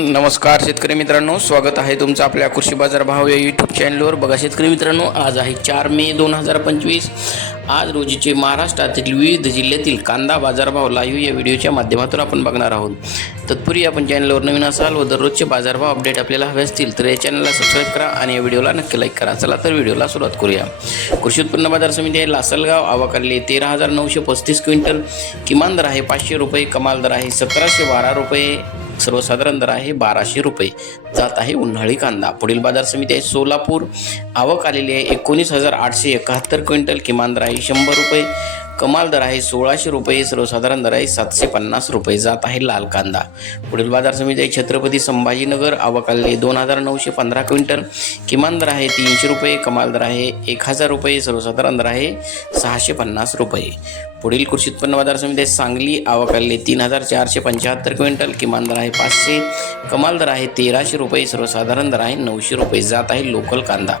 नमस्कार शेतकरी मित्रांनो स्वागत आहे तुमचं आपल्या कृषी बाजार भाव या यूट्यूब चॅनलवर बघा शेतकरी मित्रांनो आज आहे चार मे दोन हजार पंचवीस. आज रोजीचे महाराष्ट्रातील विविध जिल्ह्यातील कांदा बाजारभाव लाईव्ह या व्हिडिओच्या माध्यमातून आपण बघणार आहोत. तत्पूर्वी आपण चॅनलवर नवीन असाल व दररोजचे बाजारभाव अपडेट आपल्याला हवे असतील तर या चॅनलला सबस्क्राईब करा आणि या व्हिडिओला नक्की लाईक करा. चला तर व्हिडिओला सुरुवात करूया. कृषी उत्पन्न बाजार समिती आहे लासलगाव. आवाकाले तेरा हजार नऊशे पस्तीस क्विंटल. किमान दर आहे पाचशे रुपये कमाल दर आहे सतराशे बारा रुपये. सर्वसाधारण दर आहे बाराशे रुपये. जात आहे उन्हाळी कांदा. पुढील बाजार समिती आहे सोलापूर. आवक आलेली आहे एकोणीस हजार आठशे एकाहत्तर क्विंटल. किमान दर आहे शंभर रुपये. कमाल दर आहे. सोळाशे रुपये सर्वसाधारण दर आहे. सातशे पन्नास रुपये जात आहे लाल कांदा. पुढील बाजार समिती आहे. छत्रपती संभाजीनगर आवकाले दोन हजार नऊशे पंधरा क्विंटल. किमान दर आहे तीनशे रुपये कमाल दर आहे एक हजार रुपये सर्वसाधारण दर आहे सहाशे पन्नास रुपये. पुढील कृषी उत्पन्न बाजार समिती आहे. सांगली आवकाले तीन हजार चारशे पंच्याहत्तर क्विंटल. किमान दर आहे पाचशे कमाल दर आहे तेराशे रुपये सर्वसाधारण दर आहे नऊशे रुपये जात आहे लोकल कांदा.